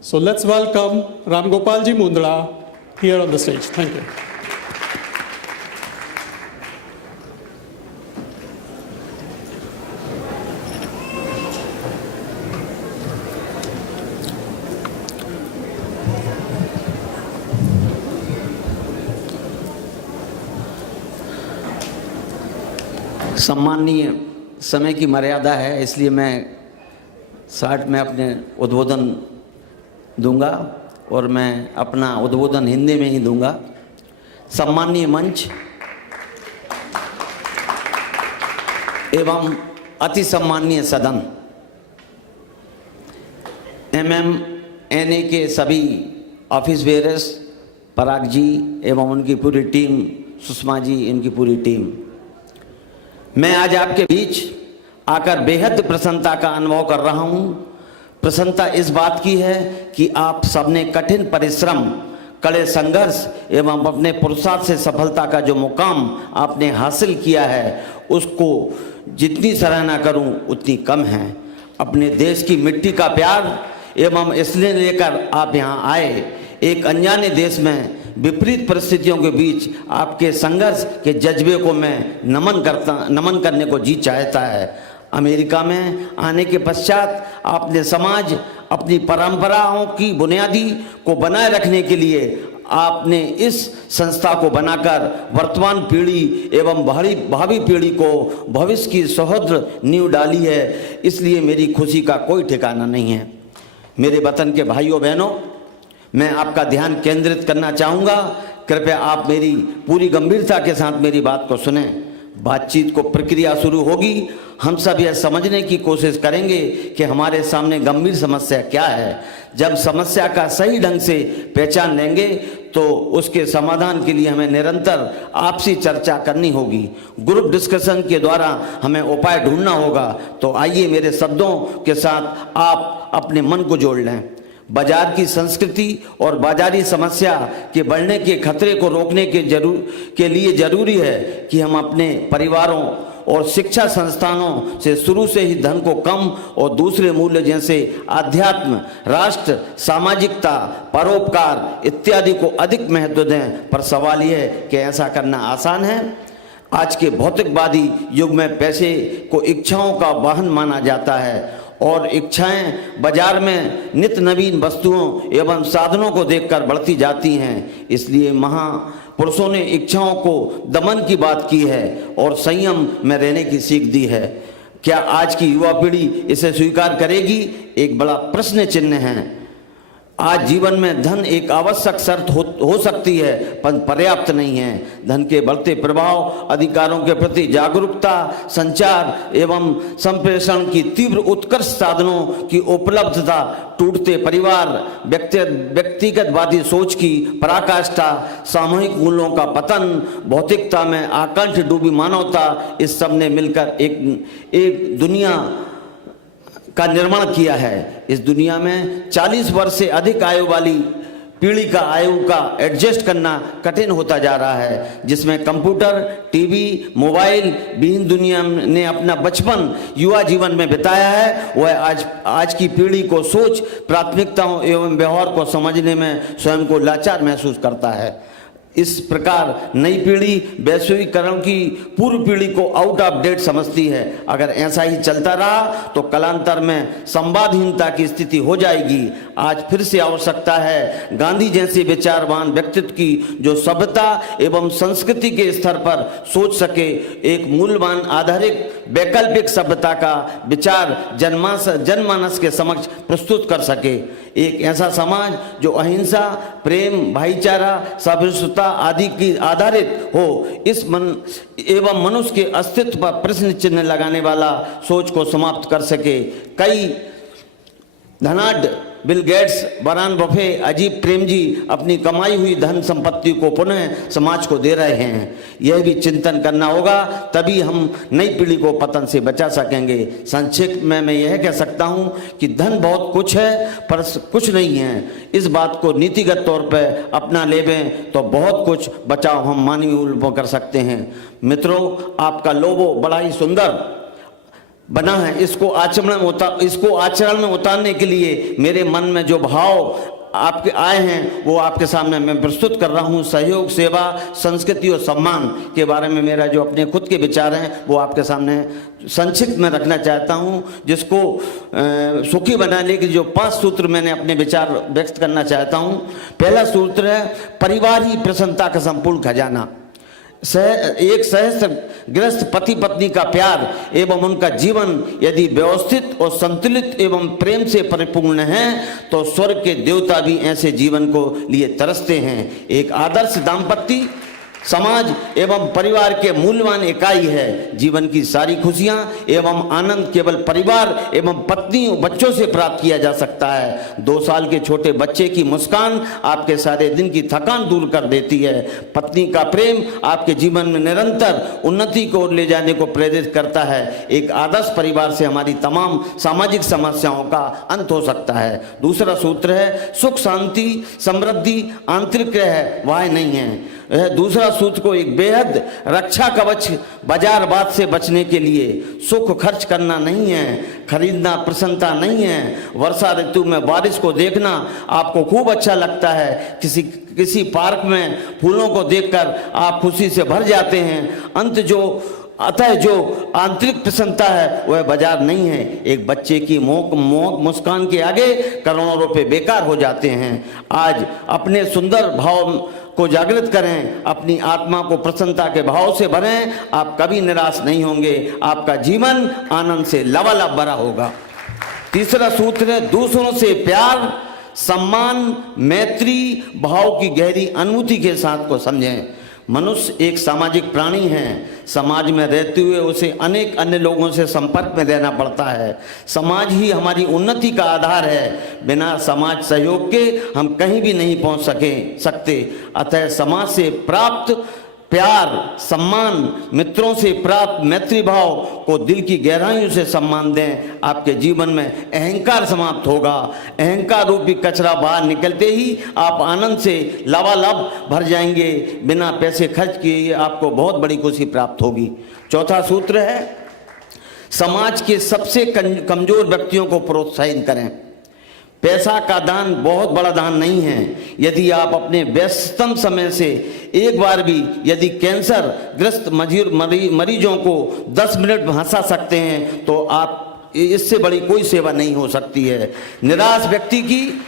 So let's welcome Ram Gopalji Mundra here on the stage. Thank you. सम्माननीय समय की मर्यादा है, इसलिए मैं 60 में अपने उद्बोधन दूंगा और मैं अपना उद्बोधन हिंदी में ही दूंगा। सम्माननीय मंच एवं अति सम्माननीय सदन, MMNA के सभी ऑफिस बेयरर्स, पराग जी एवं उनकी पूरी टीम, सुषमा जी, इनकी पूरी टीम, मैं आज आपके बीच आकर बेहद प्रसन्नता का अनुभव कर रहा हूं। प्रसन्नता इस बात की है कि आप सबने कठिन परिश्रम, कड़े संघर्ष एवं अपने पुरुषार्थ से सफलता का जो मुकाम आपने हासिल किया है, उसको जितनी सराहना करूं उतनी कम है। अपने देश की मिट्टी का प्यार एवं इसलिए लेकर आप यहां आए। एक अनजाने देश में विपरीत परिस्थितियों के बीच आपके संघर्ष के जज्बे को मैं नमन करने को जी चाहता है। अमेरिका में आने के पश्चात आपने समाज, अपनी परंपराओं की बुनियादी को बनाए रखने के लिए आपने इस संस्था को बनाकर वर्तमान पीढ़ी एवं भावी पीढ़ी को भविष्य की सुदृढ़ नींव डाली है। इसलिए मेरी खुशी का कोई ठिकाना नहीं है। मेरे वतन के भाइयों बहनों, मैं आपका ध्यान केंद्रित करना चाहूँगा। कृपया आप मेरी पूरी गंभीरता के साथ मेरी बात को सुने। बातचीत को प्रक्रिया शुरू होगी। हम सब यह समझने की कोशिश करेंगे कि हमारे सामने गंभीर समस्या क्या है। जब समस्या का सही ढंग से पहचान लेंगे तो उसके समाधान के लिए हमें निरंतर आपसी चर्चा करनी होगी। ग्रुप डिस्कशन के द्वारा हमें उपाय ढूंढना होगा। तो आइए मेरे शब्दों के साथ आप अपने मन को जोड़ लें। बाजार की संस्कृति और बाजारी समस्या के बढ़ने के खतरे को रोकने के लिए जरूरी है कि हम अपने परिवारों और शिक्षा संस्थानों से शुरू से ही धन को कम और दूसरे मूल्य जैसे अध्यात्म, राष्ट्र, सामाजिकता, परोपकार इत्यादि को अधिक महत्व दें। पर सवाल यह है कि ऐसा करना आसान है? आज के भौतिकवादी युग में पैसे को इच्छाओं का वाहन माना जाता है और इच्छाएं बाजार में नित्य नवीन वस्तुओं एवं साधनों को देखकर बढ़ती जाती हैं। इसलिए महापुरुषों ने इच्छाओं को दमन की बात की है और संयम में रहने की सीख दी है। क्या आज की युवा पीढ़ी इसे स्वीकार करेगी? एक बड़ा प्रश्न चिन्ह है। आज जीवन में धन एक आवश्यक शर्त हो सकती है, पर पर्याप्त नहीं है। धन के बढ़ते प्रभाव, अधिकारों के प्रति जागरूकता, संचार एवं संप्रेषण की तीव्र उत्कर्ष साधनों की उपलब्धता, टूटते परिवार, व्यक्तिगतवादी सोच की पराकाष्ठा, सामूहिक मूल्यों का पतन, भौतिकता में आकंठ डूबी मानवता, इस सब ने मिलकर एक दुनिया का निर्माण किया है। इस दुनिया में 40 वर्ष से अधिक आयु वाली पीढ़ी का आयु का एडजस्ट करना कठिन होता जा रहा है, जिसमें कंप्यूटर, टीवी, मोबाइल विहीन दुनिया ने अपना बचपन युवा जीवन में बिताया है। वह आज की पीढ़ी को सोच, प्राथमिकताओं एवं व्यवहार को समझने में स्वयं को लाचार महसूस करता है। इस प्रकार नई पीढ़ी वैश्वीकरण की पूर्व पीढ़ी को आउट ऑफ डेट समझती है। अगर ऐसा ही चलता रहा तो कालांतर में संवादहीनता की स्थिति हो जाएगी। आज फिर से आवश्यकता है गांधी जैसे विचारवान व्यक्तित्व की, जो सभ्यता एवं संस्कृति के स्तर पर सोच सके, एक मूल्यवान आधारित वैकल्पिक सभ्यता का विचार जनमानस के समक्ष प्रस्तुत कर सके। एक ऐसा समाज जो अहिंसा, प्रेम, भाईचारा, सहिष्णुता आदि की आधारित हो, इस एवं मनुष्य के अस्तित्व पर प्रश्न चिन्ह लगाने वाला सोच को समाप्त कर सके। कई धनाढ्य बिल गेट्स, वॉरेन बफेट, अजीब प्रेम जी अपनी कमाई हुई धन संपत्ति को पुनः समाज को दे रहे हैं। यह भी चिंतन करना होगा, तभी हम नई पीढ़ी को पतन से बचा सकेंगे। संक्षिप्त में मैं यह कह सकता हूं कि धन बहुत कुछ है पर कुछ नहीं है। इस बात को नीतिगत तौर पर अपना लेवें तो बहुत कुछ बचाव हम मानवीय मूल्यों कर सकते हैं। मित्रों, आपका लोगो बड़ा ही सुंदर बना है, इसको आचरण में उतारने के लिए मेरे मन में जो भाव आपके आए हैं वो आपके सामने मैं प्रस्तुत कर रहा हूँ। सहयोग, सेवा, संस्कृति और सम्मान के बारे में मेरा जो अपने खुद के विचार हैं वो आपके सामने संक्षिप्त में रखना चाहता हूँ, जिसको सुखी बनाने के जो 5 सूत्र मैंने अपने विचार व्यक्त करना चाहता हूँ। पहला सूत्र है परिवार ही प्रसन्नता का संपूर्ण खजाना। एक सहस्त्रग्रस्त पति पत्नी का प्यार एवं उनका जीवन यदि व्यवस्थित और संतुलित एवं प्रेम से परिपूर्ण है तो स्वर्ग के देवता भी ऐसे जीवन को लिए तरसते हैं। एक आदर्श दाम्पत्य समाज एवं परिवार के मूल्यवान इकाई है। जीवन की सारी खुशियां एवं आनंद केवल परिवार एवं पत्नी और बच्चों से प्राप्त किया जा सकता है। 2 साल के छोटे बच्चे की मुस्कान आपके सारे दिन की थकान दूर कर देती है। पत्नी का प्रेम आपके जीवन में निरंतर उन्नति को ओर ले जाने को प्रेरित करता है। एक आदर्श परिवार से हमारी तमाम सामाजिक समस्याओं का अंत हो सकता है। दूसरा सूत्र है सुख शांति समृद्धि आंतरिक है, वह नहीं है। दूसरा सूत्र को एक बेहद रक्षा कवच बाजारवाद से बचने के लिए सुख खर्च करना नहीं है, खरीदना प्रसन्नता नहीं है। वर्षा ऋतु में बारिश को देखना आपको खूब अच्छा लगता है। किसी पार्क में फूलों को देखकर आप खुशी से भर जाते हैं। अतः जो आंतरिक प्रसन्नता है वह बाजार नहीं है। एक बच्चे की मुस्कान के आगे करोड़ों रुपए बेकार हो जाते हैं। आज अपने सुंदर भाव को जागृत करें, अपनी आत्मा को प्रसन्नता के भाव से भरें। आप कभी निराश नहीं होंगे, आपका जीवन आनंद से लबालब भरा होगा। तीसरा सूत्र है दूसरों से प्यार सम्मान मैत्री भाव की गहरी अनुभूति के साथ को समझें। मनुष्य एक सामाजिक प्राणी है। समाज में रहते हुए उसे अनेक अन्य लोगों से संपर्क में रहना पड़ता है। समाज ही हमारी उन्नति का आधार है। बिना समाज सहयोग के हम कहीं भी नहीं पहुंच सकते। अतः समाज से प्राप्त प्यार सम्मान मित्रों से प्राप्त मैत्री भाव को दिल की गहराइयों से सम्मान दें। आपके जीवन में अहंकार समाप्त होगा। अहंकार रूपी कचरा बाहर निकलते ही आप आनंद से लबालब भर जाएंगे। बिना पैसे खर्च किए आपको बहुत बड़ी खुशी प्राप्त होगी। चौथा सूत्र है समाज के सबसे कमजोर व्यक्तियों को प्रोत्साहित करें। पैसा का दान बहुत बड़ा दान नहीं है। यदि आप अपने व्यस्ततम समय से एक बार भी यदि कैंसर ग्रस्त मरीजों को 10 मिनट हंसा सकते हैं तो आप इससे बड़ी कोई सेवा नहीं हो सकती है। निराश व्यक्ति की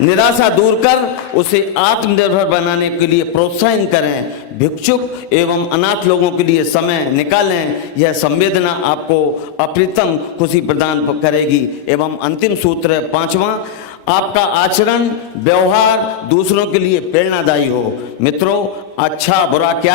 निराशा दूर कर उसे आत्मनिर्भर बनाने के लिए प्रोत्साहन करें। भिक्षुक एवं अनाथ लोगों के लिए समय निकालें। यह संवेदना आपको अप्रतिम खुशी प्रदान करेगी। एवं अंतिम सूत्र है 5वां आपका आचरण व्यवहार दूसरों के लिए प्रेरणादायी हो। मित्रों अच्छा बुरा क्या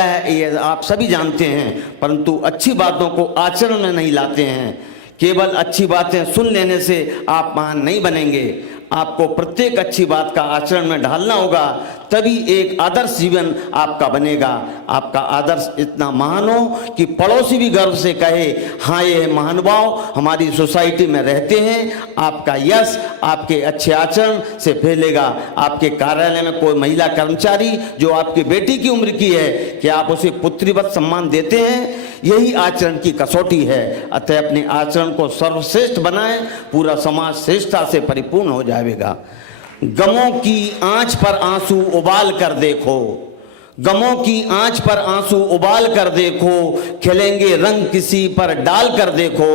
है ये आप सभी जानते हैं, परंतु अच्छी बातों को आचरण में नहीं लाते हैं। केवल अच्छी बातें सुन लेने से आप महान नहीं बनेंगे। आपको प्रत्येक अच्छी बात का आचरण में ढालना होगा, तभी एक आदर्श जीवन आपका बनेगा। आपका आदर्श इतना महान हो कि पड़ोसी भी गर्व से कहे हाँ ये महानुभाव हमारी सोसाइटी में रहते हैं। आपका यश आपके अच्छे आचरण से फैलेगा। आपके कार्यालय में कोई महिला कर्मचारी जो आपकी बेटी की उम्र की है, क्या आप उसे पुत्रीवत सम्मान देते हैं? यही आचरण की कसौटी है। अतः अपने आचरण को सर्वश्रेष्ठ बनाएं, पूरा समाज श्रेष्ठता से परिपूर्ण हो जाएगा। गमों की आंच पर आंसू उबाल कर देखो, गमों की आंच पर आंसू उबाल कर देखो, खिलेंगे रंग किसी पर डाल कर देखो,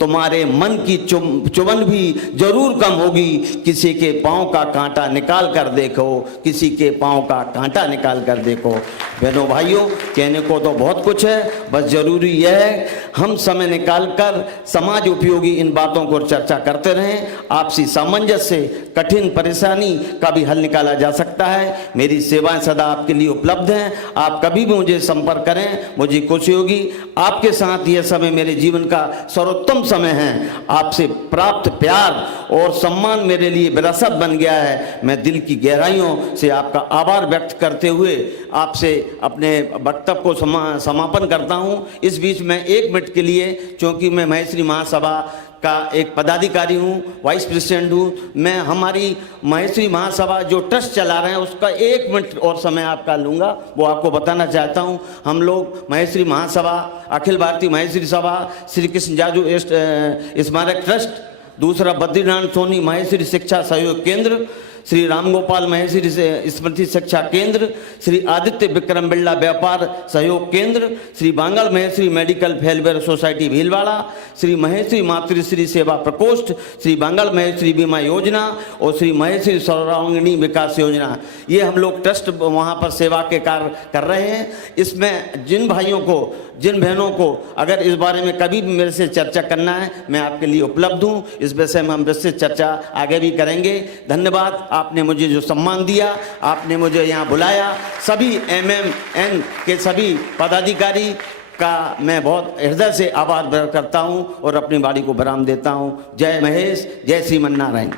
तुम्हारे मन की चुभन भी जरूर कम होगी। किसी के पांव का कांटा निकाल कर देखो, किसी के पांव का कांटा निकाल कर देखो। बहनों भाइयों कहने को तो बहुत कुछ है, बस जरूरी यह है हम समय निकाल कर समाज उपयोगी इन बातों को चर्चा करते रहें। आपसी सामंजस्य से कठिन परेशानी का भी हल निकाला जा सकता है। मेरी सेवाएं सदा आपके लिए उपलब्ध हैं। आप कभी भी मुझे संपर्क करें, मुझे खुशी होगी। आपके साथ यह समय मेरे जीवन का सर्वोत्तम समय है। आपसे प्राप्त प्यार और सम्मान मेरे लिए विरासत बन गया है। मैं दिल की गहराइयों से आपका आभार व्यक्त करते हुए आपसे अपने वक्तव्य को समापन करता हूं। इस बीच में 1 मिनट के लिए, क्योंकि मैं महेश्वरी महासभा का एक पदाधिकारी हूँ, वाइस प्रेसिडेंट हूँ। मैं हमारी महेश्वरी महासभा जो ट्रस्ट चला रहे हैं उसका 1 मिनट और समय आपका लूँगा, वो आपको बताना चाहता हूँ। हम लोग महेश्वरी महासभा, अखिल भारतीय महेश्वरी सभा, श्री कृष्ण जाजू स्मारक ट्रस्ट, दूसरा बद्रीनाथ सोनी महेश्वरी शिक्षा सहयोग केंद्र, श्री रामगोपाल महेश्वरी स्मृति शिक्षा केंद्र, श्री आदित्य विक्रम बिरला व्यापार सहयोग केंद्र, Shri Bangal Maheshwari medical welfare society Bhilwara, Shri Maheshwari मातृश्री सेवा प्रकोष्ठ, श्री बांगल महेश्वरी बीमा योजना और श्री महेश्वरी सर्वांगिणी विकास योजना। ये हम लोग ट्रस्ट वहाँ पर सेवा के कार्य कर रहे हैं। इसमें जिन भाइयों को, जिन बहनों को अगर इस बारे में कभी भी मेरे से चर्चा करना है, मैं आपके लिए उपलब्ध हूँ। इस विषय में हम विस्तृत चर्चा आगे भी करेंगे। धन्यवाद, आपने मुझे जो सम्मान दिया, आपने मुझे यहाँ बुलाया, सभी MMN के सभी पदाधिकारी का मैं बहुत हृदय से आभार व्यक्त करता हूँ और अपनी वाणी को विराम देता हूँ। जय महेश, जय श्रीमन नारायण।